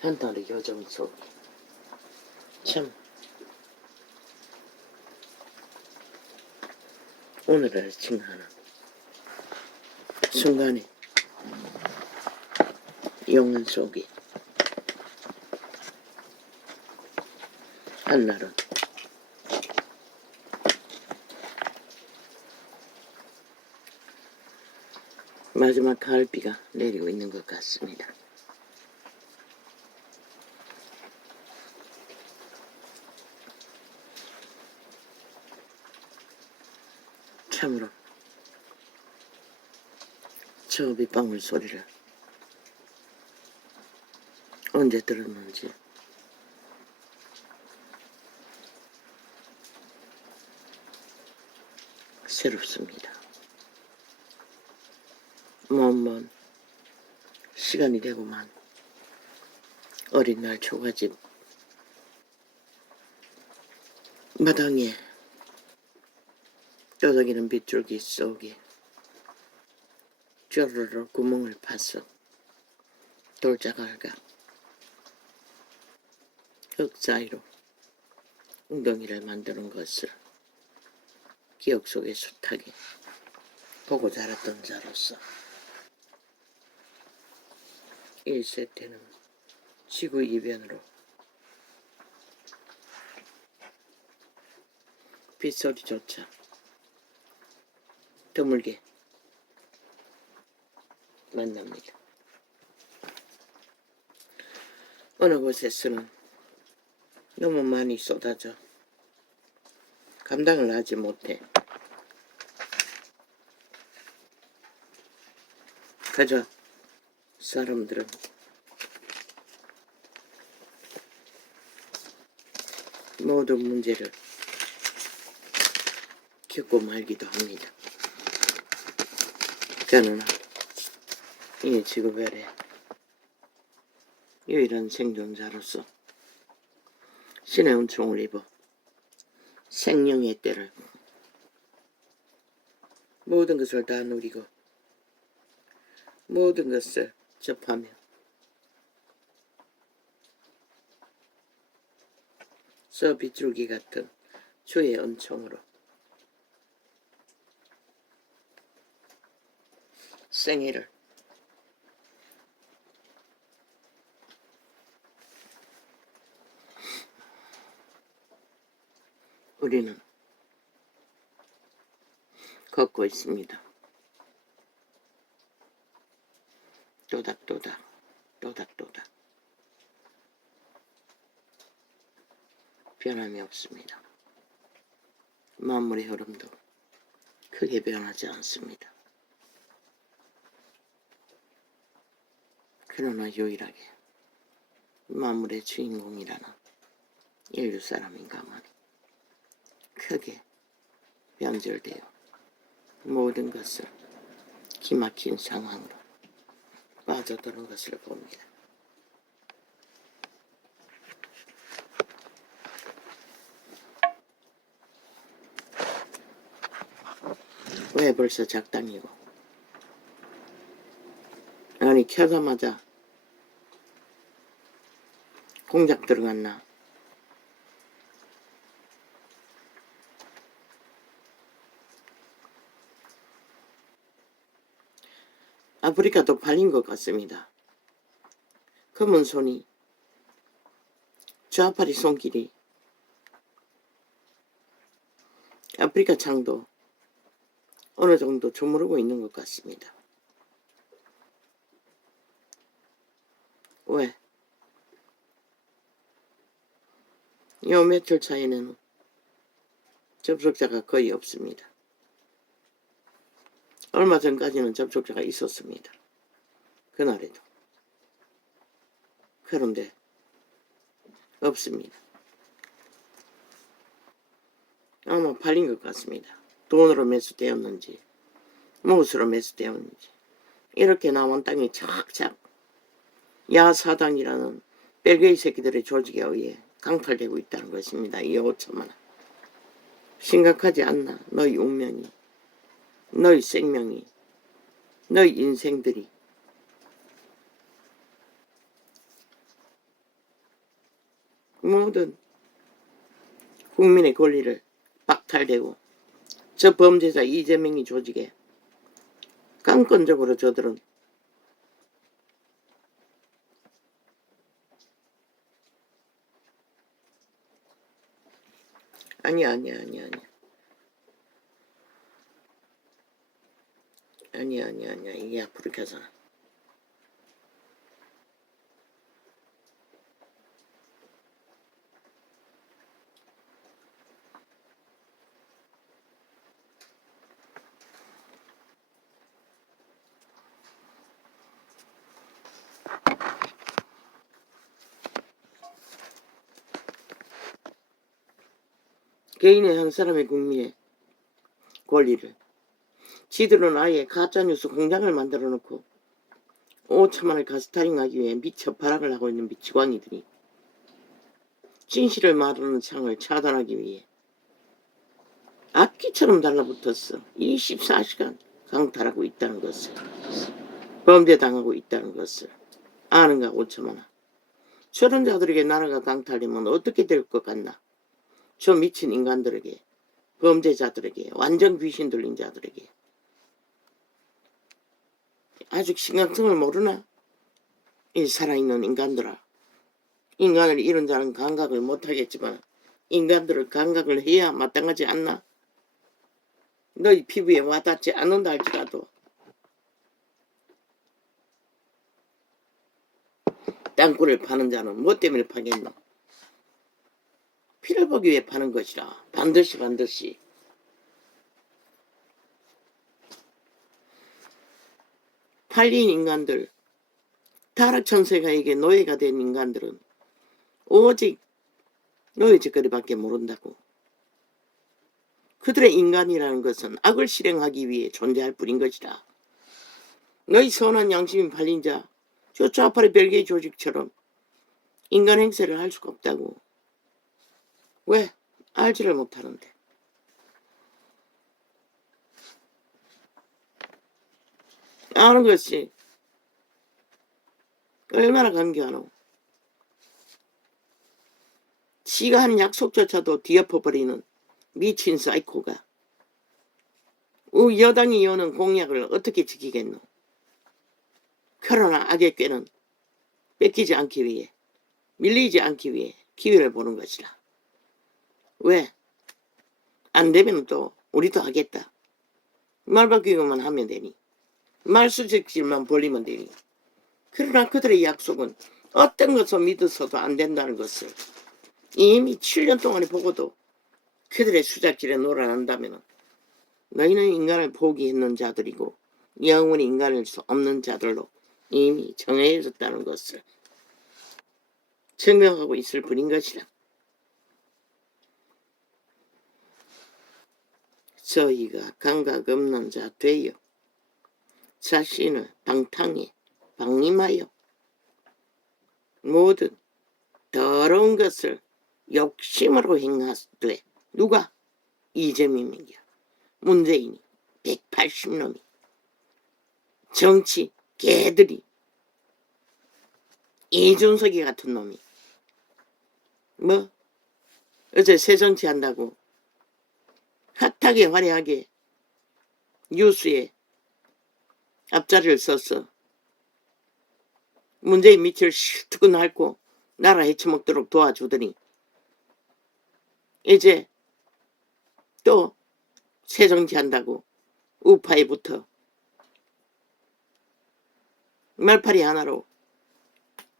한달의 여정 속 참 오늘을 칭하는 순간에 영혼 속에 한날은 마지막 가을비가 내리고 있는 것 같습니다. 참으로 저 빗방울 소리를 언제 들었는지 새롭습니다. 먼 시간이 되고만 어린 날 초가집 마당에 떠다니는 빗줄기 속에 쭈르르 구멍을 파서 돌자갈과 흙 사이로 웅덩이를 만드는 것을 기억 속에 숱하게 보고 자랐던 자로서 1세 때는 지구 이변으로 빗소리조차 드물게 만납니다. 어느 곳에서는 너무 많이 쏟아져 감당을 하지 못해 그저 사람들은 모든 문제를 겪고 말기도 합니다. 그러나 이 지구별의 유일한 생존자로서 신의 은총을 입어 생명의 때를 모든 것을 다 누리고 모든 것을 접하며 저 빗줄기 같은 주의 은총으로 생애를 우리는 걷고 있습니다. 또닥또닥 또닥또닥 변함이 없습니다. 만물의 흐름도 크게 변하지 않습니다. 그러나 유일하게 만물의 주인공이라는 인류 사람인가만 크게 변절되어 모든 것을 기막힌 상황으로 빠져드는 것을 봅니다. 왜 벌써 작당이고 아니 켜자마자 공작 들어갔나? 아프리카도 팔린 것 같습니다. 검은 손이 좌파리 손길이 아프리카 창도 어느 정도 저무르고 있는 것 같습니다. 왜? 요 며칠 차이는 접촉자가 거의 없습니다. 얼마 전까지는 접촉자가 있었습니다. 그날에도. 그런데 없습니다. 아마 팔린 것 같습니다. 돈으로 매수되었는지 무엇으로 매수되었는지 이렇게 남은 땅이 착착 야사당이라는 벨기에 새끼들의 조직에 의해 강탈되고 있다는 것입니다. 이 5천만 원. 심각하지 않나? 너희 운명이, 너희 생명이, 너희 인생들이 모든 국민의 권리를 박탈되고 저 범죄자 이재명이 조직에 강권적으로 저들은 아니야. 이게 앞으로 켜서 개인의 한 사람의 국민의 권리를 지들은 아예 가짜뉴스 공장을 만들어 놓고 5천만을 가스타링하기 위해 미쳐 발악을 하고 있는 미치광이들이 진실을 말하는 창을 차단하기 위해 악기처럼 달라붙었어. 24시간 강탈하고 있다는 것을, 범죄당하고 있다는 것을 아는가 5천만아. 저런 자들에게 나라가 강탈되면 어떻게 될 것 같나. 저 미친 인간들에게, 범죄자들에게, 완전 귀신 들린 자들에게. 아직 심각성을 모르나? 이 살아있는 인간들아. 인간을 잃은 자는 감각을 못하겠지만 인간들을 감각을 해야 마땅하지 않나? 너희 피부에 와닿지 않는다 할지라도 땅굴을 파는 자는 뭐 때문에 파겠노? 피를 보기 위해 파는 것이라. 반드시 팔린 인간들, 타락천세가에게 노예가 된 인간들은 오직 노예짓거리밖에 모른다고. 그들의 인간이라는 것은 악을 실행하기 위해 존재할 뿐인 것이다. 너희 선한 양심이 팔린 자, 저 좌파의 별개의 조직처럼 인간 행세를 할 수가 없다고. 왜? 알지를 못하는데. 아는 것이 얼마나 간교하노. 지가 한 약속조차도 뒤엎어버리는 미친 사이코가 여당이 여는 공약을 어떻게 지키겠노. 그러나 악의 꾀는 뺏기지 않기 위해, 밀리지 않기 위해 기회를 보는 것이라. 왜? 안 되면 또 우리도 하겠다. 말 바뀌기만 하면 되니. 말수직질만 벌리면 되니. 그러나 그들의 약속은 어떤 것을 믿어서도 안 된다는 것을 이미 7년 동안에 보고도 그들의 수작질에 놀아난다면 너희는 인간을 포기했는 자들이고 영원히 인간일 수 없는 자들로 이미 정해졌다는 것을 증명하고 있을 뿐인 것이라. 저희가 감각 없는 자 되어 자신을 방탕에 방임하여 모든 더러운 것을 욕심으로 행하되. 누가? 이재명이야. 문재인이 180놈이 정치 개들이 이준석이 같은 놈이 뭐 어제 새정치 한다고 핫하게 화려하게 뉴스에 앞자리를 썼어. 문재인 밑을 실투근 핥고 나라 헤쳐먹도록 도와주더니 이제 또 새정치 한다고 우파에 붙어 말파리 하나로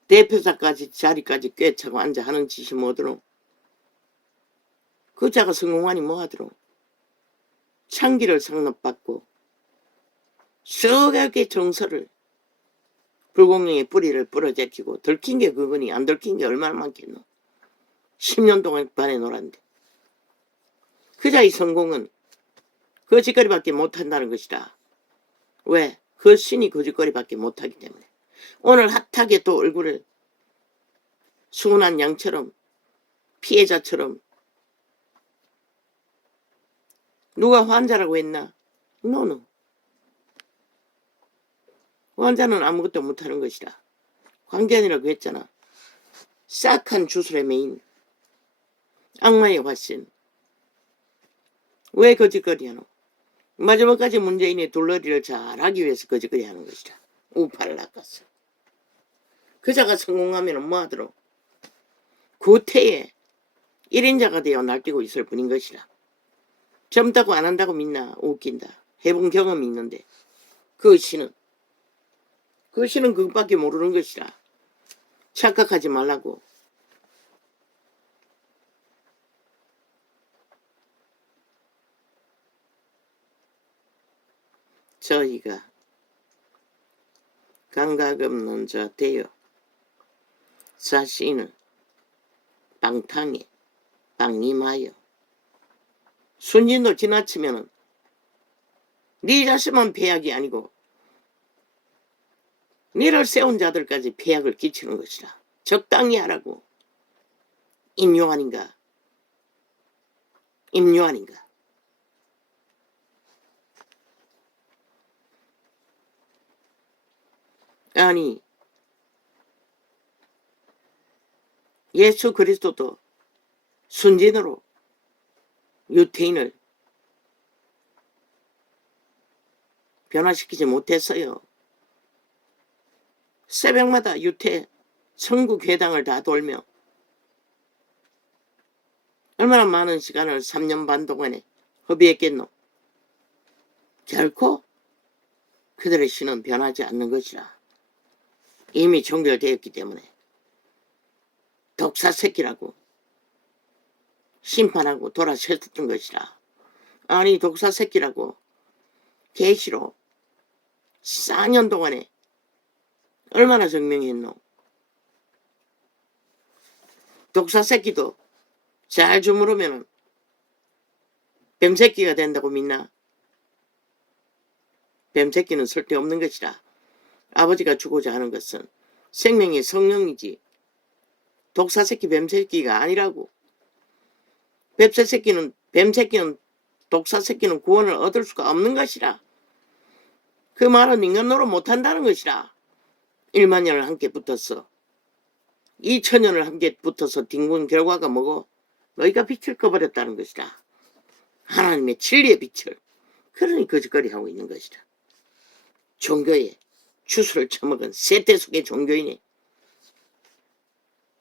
대표자까지 자리까지 꿰차고 앉아 하는 짓이 뭐더노. 그 자가 성공하니 뭐하더노. 창기를 상납받고 수백의 정서를 불공명의 뿌리를 부러제키고 들킨 게 그거니 안 들킨 게 얼마나 많겠노. 10년 동안 반에 놀았는데. 그 자의 성공은 그 짓거리밖에 못한다는 것이다. 왜? 그 신이 그 짓거리밖에 못하기 때문에. 오늘 핫하게 또 얼굴을 순한 양처럼 피해자처럼 누가 환자라고 했나? 노노. 환자는 아무것도 못하는 것이다. 광견이라고 했잖아. 싹한 주술의 메인 악마의 화신. 왜 거짓거리 하노? 마지막까지 문재인의 둘러리를 잘하기 위해서 거짓거리 하는 것이다. 우파를 낚았어. 그자가 성공하면 뭐하도록 구태에 1인자가 되어 날뛰고 있을 뿐인 것이다. 젊다고 안 한다고 믿나? 웃긴다. 해본 경험이 있는데 그 신은 그것밖에 모르는 것이다. 착각하지 말라고. 저희가 감각 없는 자 되어 자신을 방탕에 방임하여 순진도 지나치면은 네 자신만 폐악이 아니고 너를 세운 자들까지 폐악을 끼치는 것이다. 적당히 하라고. 임요 아닌가? 임요 아닌가? 아니 예수 그리스도도 순진으로 유태인을 변화시키지 못했어요. 새벽마다 유태 천국 회당을 다 돌며 얼마나 많은 시간을 3년 반 동안에 허비했겠노. 결코 그들의 신은 변하지 않는 것이라. 이미 종결되었기 때문에 독사 새끼라고 심판하고 돌아섰던 것이라. 아니 독사 새끼라고 계시로 4년 동안에 얼마나 증명했노. 독사 새끼도 잘 주무르면 뱀새끼가 된다고 믿나? 뱀새끼는 쓸데없는 것이라. 아버지가 주고자 하는 것은 생명의 성령이지 독사새끼 뱀새끼가 아니라고. 뱀새끼는 독사새끼는 구원을 얻을 수가 없는 것이라. 그 말은 인간 노릇 못한다는 것이라. 1만 년을 함께 붙었어. 2000년을 함께 붙어서 뒹군 결과가 뭐고? 너희가 빛을 꺼버렸다는 것이다. 하나님의 진리의 빛을. 그러니 거짓거리 하고 있는 것이다. 종교에 주술을 처먹은 세태 속의 종교인의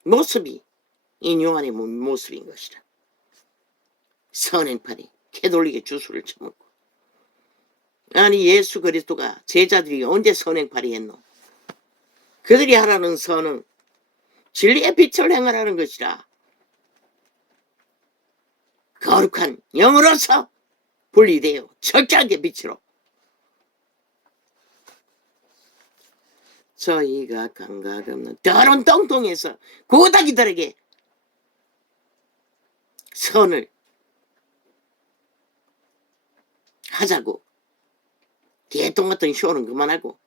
모습이 인요한의 모습인 것이다. 선행팔이 캐돌릭의 주술을 처먹고. 아니 예수 그리스도가 제자들이 언제 선행팔이 했노? 그들이 하라는 선은 진리의 빛을 행하라는 것이라. 거룩한 영으로서 분리되어 철저하게 빛으로. 저희가 감각 없는 더러운 똥똥에서 고다기들에게 선을 하자고. 개똥 같은 쇼는 그만하고.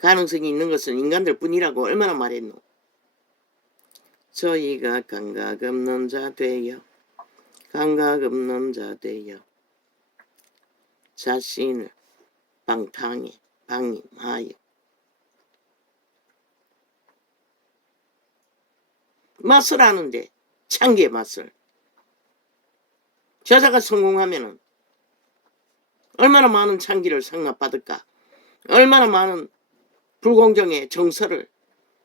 가능성이 있는 것은 인간들 뿐이라고 얼마나 말했노. 저희가 감각 없는 자 되어 감각 없는 자 되어 자신을 방탕에 방임하여 맛을 아는데 창기의 맛을. 저자가 성공하면은 얼마나 많은 창기를 상납받을까. 얼마나 많은 불공정의 정서를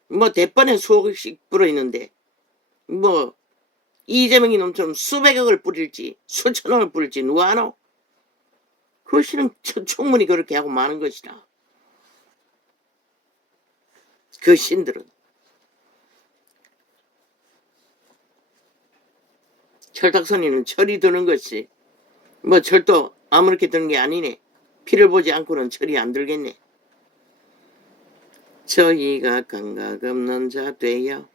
뭐 대번에 수억씩 불어있는데 뭐 이재명이 놈처럼 수백억을 뿌릴지 수천억을 뿌릴지 누가 아노? 그 신은 충분히 그렇게 하고 마는 것이다. 그 신들은 철딱선이는 철이 드는 것이 뭐 철도 아무렇게 드는 게 아니네. 피를 보지 않고는 철이 안 들겠네. 저희가 감각 없는 자 되어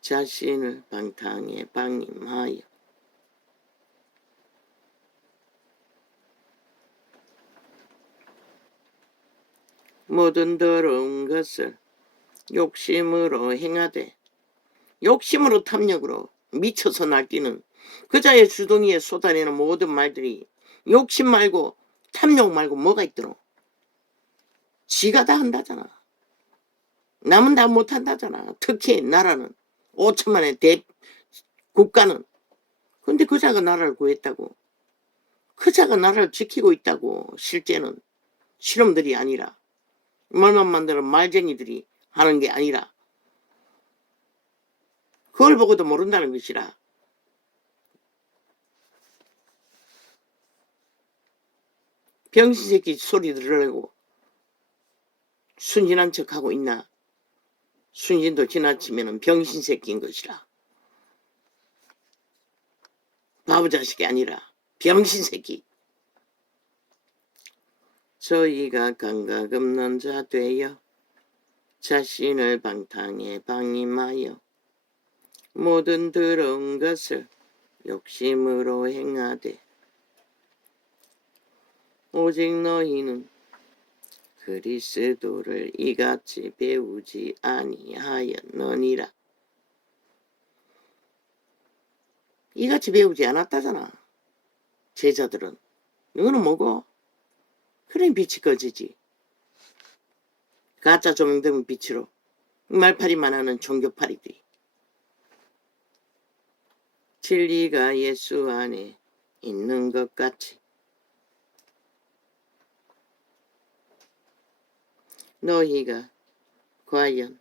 자신을 방탕에 방임하여 모든 더러운 것을 욕심으로 행하되 욕심으로 탐욕으로 미쳐서 날뛰는 그자의 주둥이에 쏟아내는 모든 말들이 욕심 말고 탐욕 말고 뭐가 있더노? 지가 다 한다잖아. 남은 다 못한다잖아. 특히 나라는 5천만의 국가는. 근데 그 자가 나라를 구했다고. 그 자가 나라를 지키고 있다고. 실제는 실험들이 아니라 말만 만드는 말쟁이들이 하는 게 아니라 그걸 보고도 모른다는 것이라. 병신 새끼 소리 들으려고 순진한 척하고 있나. 순진도 지나치면 병신 새끼인 것이라. 바보 자식이 아니라 병신 새끼. 저희가 감각 없는 자 되어 자신을 방탕에 방임하여 모든 더러운 것을 욕심으로 행하되 오직 너희는 그리스도를 이같이 배우지 아니하였느니라. 이같이 배우지 않았다잖아. 제자들은. 너는 뭐고? 그래 빛이 꺼지지. 가짜 조명등 빛으로 말파리만 하는 종교파리들이. 진리가 예수 안에 있는 것 같이 너희가 과연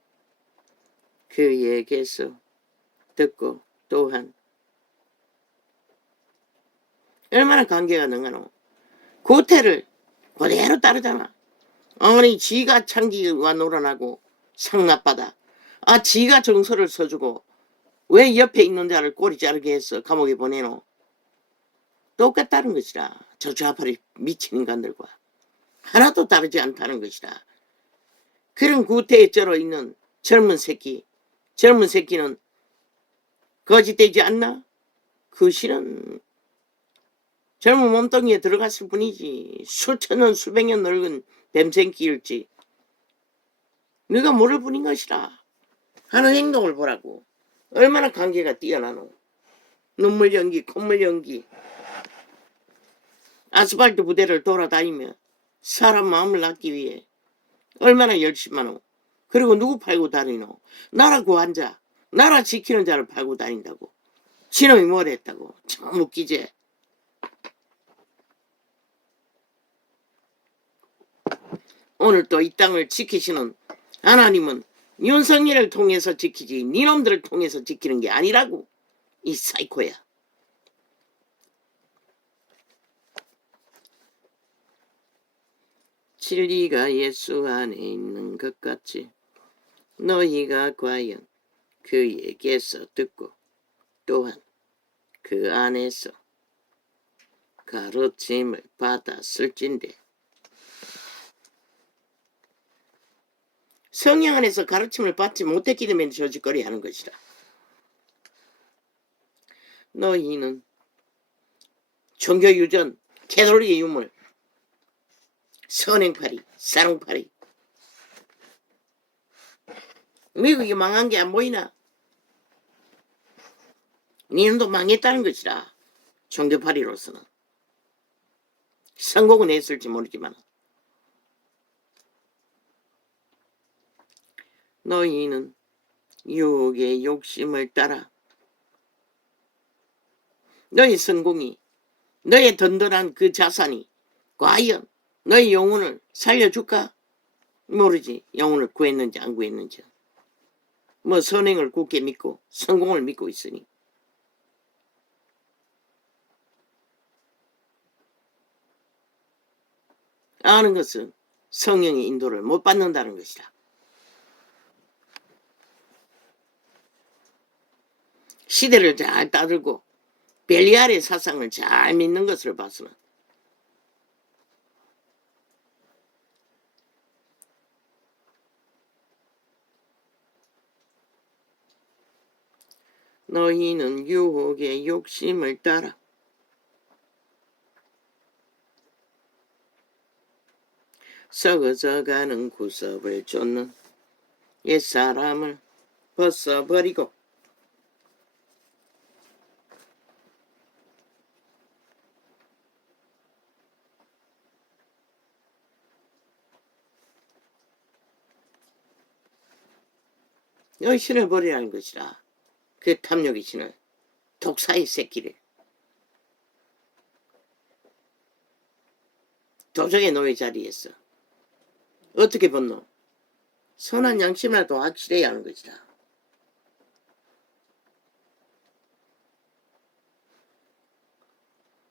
그에게서 듣고 또한 얼마나 관계가 능하노. 고태를 그대로 따르잖아. 어머니 지가 창기와 놀아나고 상납받아. 지가 정서를 써주고 왜 옆에 있는 자를 꼬리 자르게 해서 감옥에 보내노. 똑같다는 것이라. 저 좌파리 미친 인간들과 하나도 다르지 않다는 것이라. 그런 구태에 쩔어 있는 젊은 새끼는 거짓되지 않나? 그 실은 젊은 몸뚱이에 들어갔을 뿐이지 수천 년 수백 년 늙은 뱀새끼일지 네가 모를 뿐인 것이라. 하는 행동을 보라고. 얼마나 관계가 뛰어나노. 눈물 연기 콧물 연기 아스팔트 부대를 돌아다니며 사람 마음을 낳기 위해 얼마나 열심하노. 그리고 누구 팔고 다니노. 나라 구한 자, 나라 지키는 자를 팔고 다닌다고. 지놈이 뭘 했다고. 참 웃기지. 오늘 또 이 땅을 지키시는 하나님은 윤석열을 통해서 지키지 니놈들을 통해서 지키는 게 아니라고. 이 사이코야. 진리가 예수 안에 있는 것 같이 너희가 과연 그에게서 듣고 또한 그 안에서 가르침을 받았을진데. 성령 안에서 가르침을 받지 못했기 때문에 저짓거리 하는 것이라. 너희는 종교유전, 캐톨릭의 유물, 선행파리, 사롱파리. 미국이 망한 게 안 보이나? 니는도 망했다는 것이라. 종교파리로서는. 성공은 했을지 모르지만 너희는 유혹의 욕심을 따라 너희 성공이 너의 든든한 그 자산이 과연 너의 영혼을 살려줄까? 모르지. 영혼을 구했는지 안 구했는지. 뭐 선행을 굳게 믿고 성공을 믿고 있으니. 아는 것은 성령의 인도를 못 받는다는 것이다. 시대를 잘 따들고 벨리알의 사상을 잘 믿는 것을 봐서는 너희는 유혹의 욕심을 따라 썩어져가는 구섭을 쫓는 옛사람을 벗어버리고 너희 신을 버리라는 것이라. 그 탐욕의 신을, 독사의 새끼를. 도적의 노예 자리에서 어떻게 벗노? 선한 양심이라도 확실해야 하는 것이다.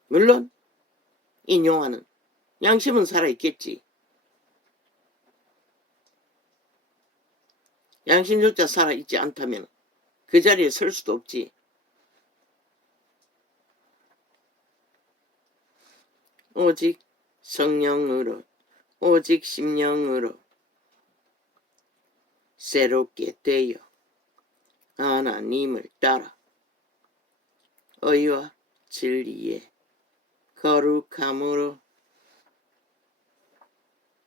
물론 이 용화는 양심은 살아있겠지. 양심조차 살아있지 않다면 그 자리에 설 수도 없지. 오직 성령으로, 오직 심령으로 새롭게 되어 하나님을 따라 의와 진리의 거룩함으로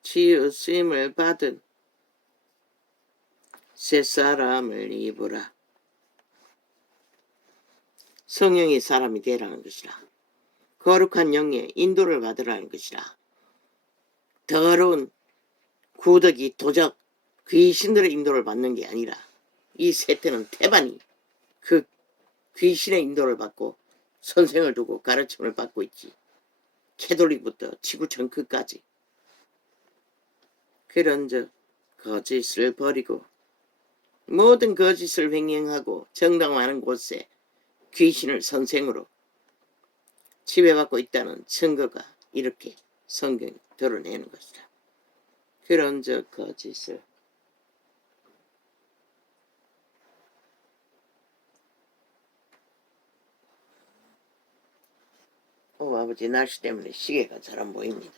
치유심을 받은 새 사람을 입으라. 성령의 사람이 되라는 것이라. 거룩한 영의 인도를 받으라는 것이라. 더러운 구더기, 도적, 귀신들의 인도를 받는 게 아니라 이 세태는 태반이 그 귀신의 인도를 받고 선생을 두고 가르침을 받고 있지. 캐톨릭부터 지구촌 끝까지. 그런즉 거짓을 버리고 모든 거짓을 횡행하고 정당화하는 곳에 귀신을 선생으로 지배받고 있다는 증거가 이렇게 성경이 드러내는 것이다. 그런즉 거짓을 아버지 날씨 때문에 시계가 잘 안 보입니다.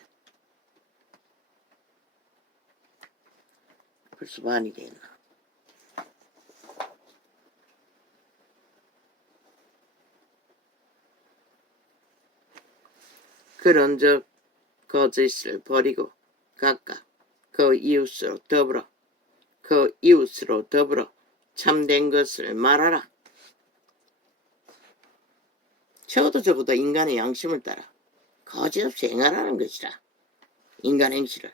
벌써 반이 됐나? 그런즉 거짓을 버리고 각각 그 이웃으로 더불어 참된 것을 말하라. 적어도 인간의 양심을 따라 거짓 없이 행하라는 것이라. 인간 행실을.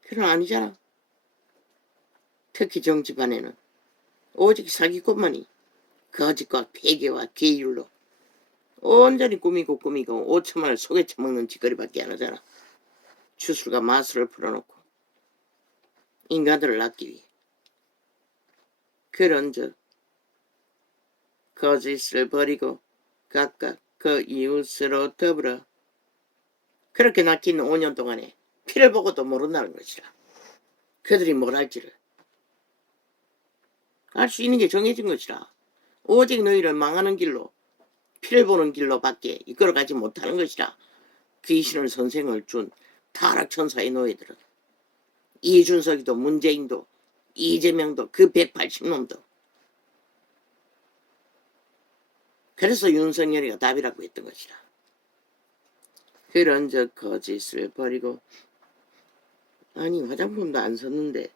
그건 아니잖아. 특히 정치판에는 오직 사기꾼만이 거짓과 폐괴와 계율로 온전히 꾸미고 5천만을 속에 처먹는 짓거리밖에 안 하잖아. 주술과 마술을 풀어놓고 인간들을 낚기 위해. 그런즉 거짓을 버리고 각각 그 이웃으로 더불어 그렇게 낚인 5년 동안에 피를 보고도 모른다는 것이라. 그들이 뭘 할지를 알 수 있는 게 정해진 것이라. 오직 너희를 망하는 길로, 피를 보는 길로밖에 이끌어가지 못하는 것이라. 귀신을 선생을 준 타락천사의 노예들은 이준석이도 문재인도 이재명도 그 180놈도. 그래서 윤석열이가 답이라고 했던 것이라. 그런즉 거짓을 버리고. 아니 화장품도 안 썼는데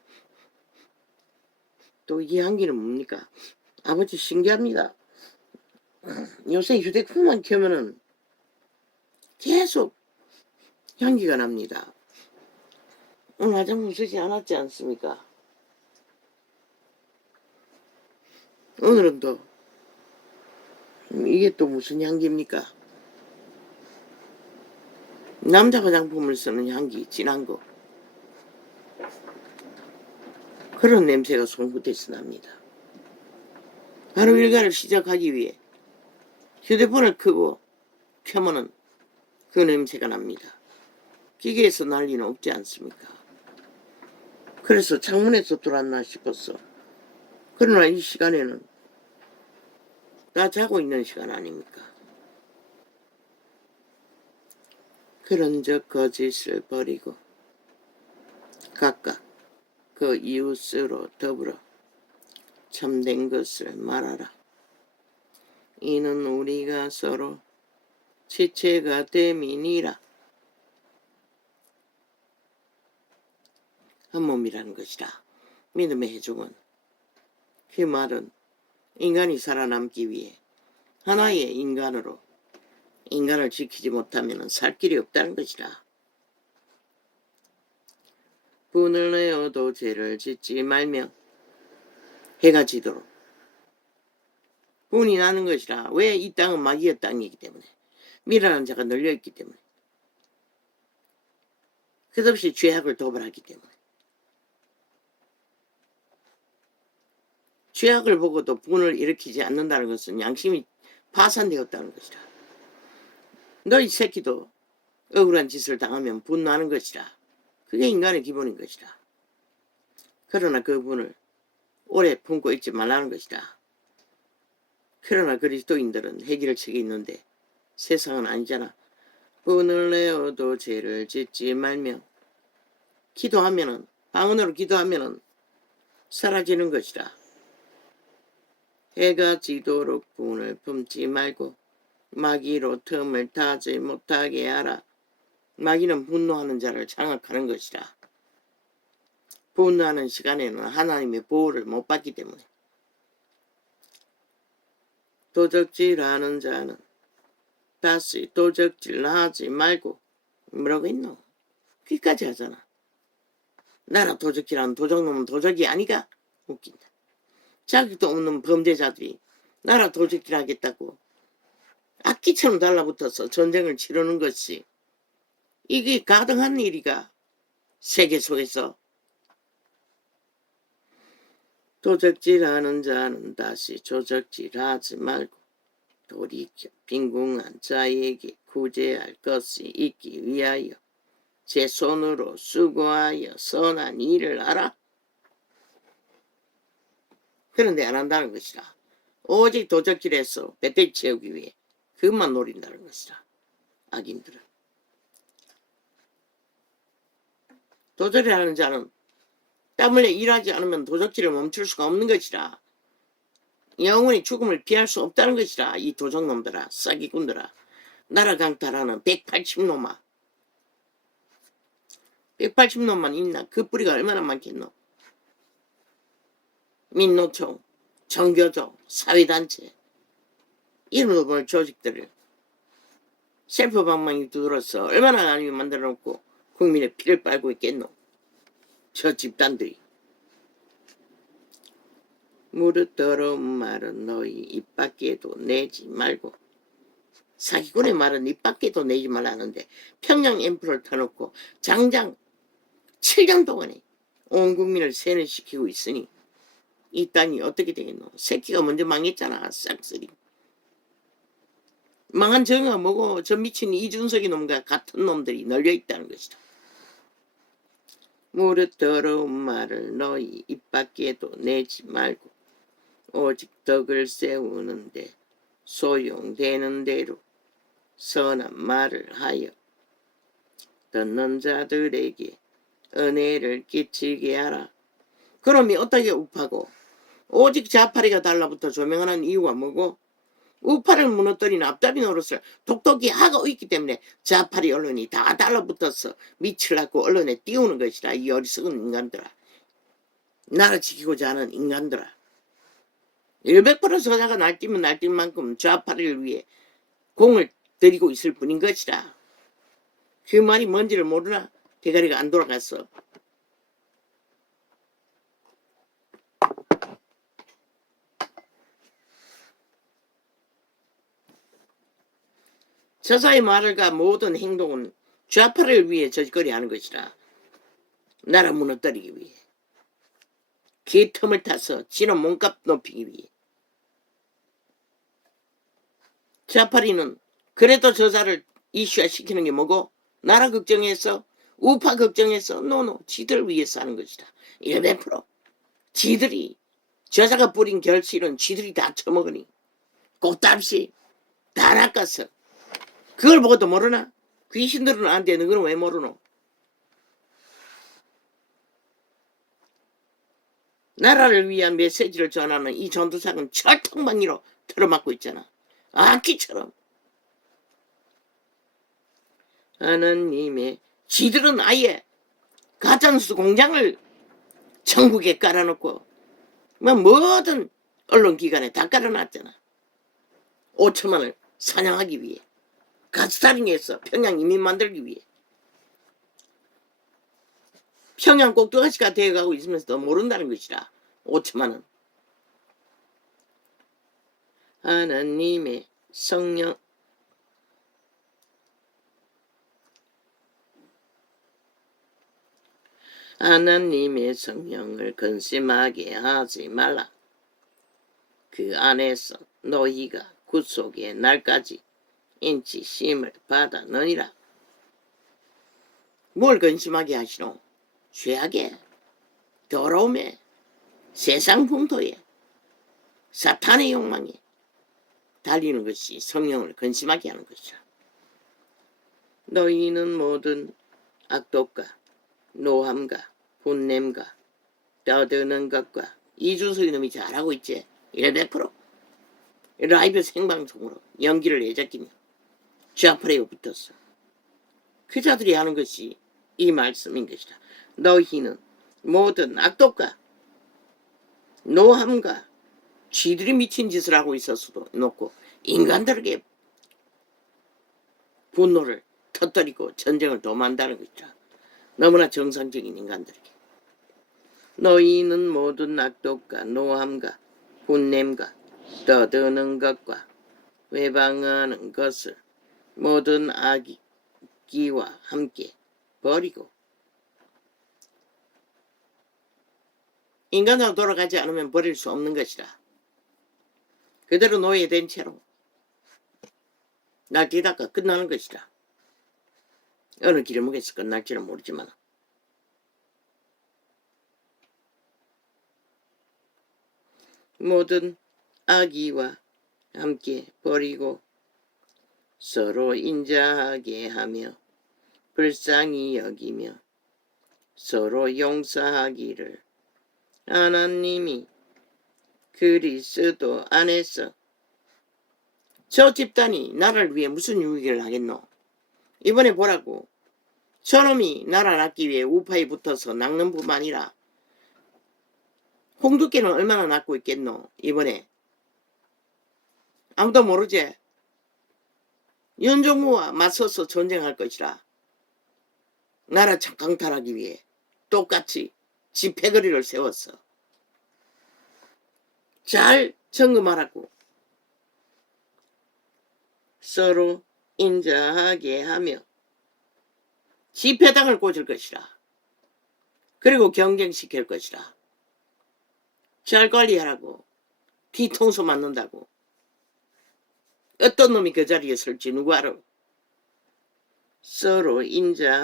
또 이 향기는 뭡니까? 아버지 신기합니다. 요새 휴대폰만 켜면은 계속 향기가 납니다. 오늘 화장품 쓰지 않았지 않습니까? 오늘은 또 이게 또 무슨 향기입니까? 남자 화장품을 쓰는 향기, 진한 거. 그런 냄새가 손끝에서 납니다. 하루 일과를 시작하기 위해 휴대폰을 끄고 켜면은 그 냄새가 납니다. 기계에서 날 리는 없지 않습니까? 그래서 창문에서 들어왔나 싶었어. 그러나 이 시간에는 나 자고 있는 시간 아닙니까? 그런즉 거짓을 버리고 각각 그 이웃으로 더불어 참된 것을 말하라. 이는 우리가 서로 지체가 됨이니라. 한 몸이라는 것이라. 믿음의 해종은 그 말은 인간이 살아남기 위해 하나의 인간으로 인간을 지키지 못하면 살 길이 없다는 것이라. 분을 내어도 죄를 짓지 말며 해가 지도록 분이 나는 것이라. 왜? 이 땅은 마귀의 땅이기 때문에, 미련한 자가 널려있기 때문에, 끝없이 죄악을 도발하기 때문에. 죄악을 보고도 분을 일으키지 않는다는 것은 양심이 파산되었다는 것이라. 너희 새끼도 억울한 짓을 당하면 분노하는 것이라. 그게 인간의 기본인 것이라. 그러나 그 분을 오래 품고 있지 말라는 것이라. 그러나 그리스도인들은 해결책이 있는데 세상은 아니잖아. 분을 내어도 죄를 짓지 말며 기도하면은, 방언으로 기도하면은 사라지는 것이라. 해가 지도록 분을 품지 말고 마귀로 틈을 타지 못하게 하라. 마귀는 분노하는 자를 장악하는 것이라. 분노하는 시간에는 하나님의 보호를 못 받기 때문에. 도적질하는 자는 다시 도적질 하지 말고, 뭐라고 했노? 귀까지 하잖아. 나라 도적질하는 도적놈은 도적이 아니가? 웃긴다. 자격도 없는 범죄자들이 나라 도적질 하겠다고 악기처럼 달라붙어서 전쟁을 치르는 것이, 이게 가능한 일이가? 세계 속에서. 도적질하는 자는 다시 도적질하지 말고 돌이켜 빈궁한 자에게 구제할 것이 있기 위하여 제 손으로 수고하여 선한 일을 하라. 그런데 안 한다는 것이라. 오직 도적질해서 배때기 채우기 위해 그것만 노린다는 것이라. 악인들은. 도적질하는 자는 땀 흘려 일하지 않으면 도적질을 멈출 수가 없는 것이라. 영원히 죽음을 피할 수 없다는 것이라. 이 도적놈들아, 싸기꾼들아, 나라 강탈하는 180놈아. 180놈만 있나? 그 뿌리가 얼마나 많겠노? 민노총, 정교조, 사회단체, 이름도 모를 조직들을 셀프 방망이 두드려서 얼마나 나누게 만들어 놓고 국민의 피를 빨고 있겠노? 저 집단들이. 무릇 더러운 말은 너희 입 밖에도 내지 말고. 사기꾼의 말은 입 밖에도 내지 말라는데 평양 앰프를 터놓고 장장 7년 동안에 온 국민을 세뇌시키고 있으니 이 땅이 어떻게 되겠노? 새끼가 먼저 망했잖아. 싹쓸이. 망한 정가 뭐고 저 미친 이준석이 놈과 같은 놈들이 널려있다는 것이다. 무릇 더러운 말을 너희 입 밖에도 내지 말고 오직 덕을 세우는데 소용되는 대로 선한 말을 하여 듣는 자들에게 은혜를 끼치게 하라. 그러면 어떻게 우파고 오직 좌파리가 달라붙어 조명하는 이유가 뭐고, 우파를 무너뜨린 앞잡이 노릇을 똑똑히 하고 있기 때문에 좌파리 언론이 다 달라붙어서 미치려고 언론에 띄우는 것이라. 이 어리석은 인간들아, 나를 지키고자 하는 인간들아. 100% 서자가 날뛰면 날뛸 만큼 좌파리를 위해 공을 들이고 있을 뿐인 것이라. 그 말이 뭔지를 모르나? 대가리가 안 돌아갔어. 저자의 말을가 모든 행동은 좌파를 위해 저짓거리하는 것이라. 나라 무너뜨리기 위해, 그 틈을 타서 지는 몸값 높이기 위해. 좌파리는 그래도 저자를 이슈화시키는 게 뭐고, 나라 걱정해서, 우파 걱정해서, 노노, 지들 위해서 하는 것이다. 100% 지들이, 저자가 뿌린 결실은 지들이 다 처먹으니 꽃답시 다 낚아서. 그걸 보고도 모르나? 귀신들은 안 돼. 너는 왜 모르노? 나라를 위한 메시지를 전하는 이 전투상은 철통망이로 틀어막고 있잖아. 악기처럼. 하나님의 지들은 아예 가짜뉴스 공장을 전국에 깔아놓고 모든 언론기관에 다 깔아놨잖아. 5천만을 사냥하기 위해, 가스타링해서 평양 이민 만들기 위해. 평양 꼭두가시가 되어가고 있으면서도 모른다는 것이라. 5천만은 하나님의 성령 하나님의 성령을 근심하게 하지 말라. 그 안에서 너희가 구속의 날까지 인치심을 받았느니라. 뭘 근심하게 하시노? 죄악에, 더러움에, 세상 풍토에, 사탄의 욕망에 달리는 것이 성령을 근심하게 하는 것이라. 너희는 모든 악독과 노함과 분냄과 떠드는 것과 이준석 이놈이 잘하고 있지. 100% 라이브 생방송으로 연기를 내잡기며 좌파레에 붙었어. 그 자들이 하는 것이 이 말씀인 것이다. 너희는 모든 악독과 노함과 쥐들이 미친 짓을 하고 있었어도 놓고 인간들에게 분노를 터뜨리고 전쟁을 도모한다는 것이다. 너무나 정상적인 인간들에게. 너희는 모든 악독과 노함과 분냄과 떠드는 것과 외방하는 것을 모든 악기와 함께 버리고 인간으로 돌아가지 않으면 버릴 수 없는 것이라. 그대로 노예된 채로 날뛰다가 끝나는 것이라. 어느 길목에서 끝날지는 모르지만 모든 악의와 함께 버리고 서로 인자하게 하며 불쌍히 여기며 서로 용서하기를 하나님이 그리스도 안에서 저 집단이 나라를 위해 무슨 유익을 하겠노? 이번에 보라고. 저놈이 나라 낳기 위해 우파에 붙어서 낚는 뿐만 아니라 홍두깨는 얼마나 낳고 있겠노? 이번에. 아무도 모르지? 윤종무와 맞서서 전쟁할 것이라. 나라 강탈하기 위해 똑같이 집회거리를 세웠어. 잘 점검하라고. 서로 인자하게 하며 집회당을 꽂을 것이라. 그리고 경쟁시킬 것이라. 잘 관리하라고. 뒤통수 맞는다고. 어떤 놈이 그 자리에 설지 누구 알아? 서로 인자하게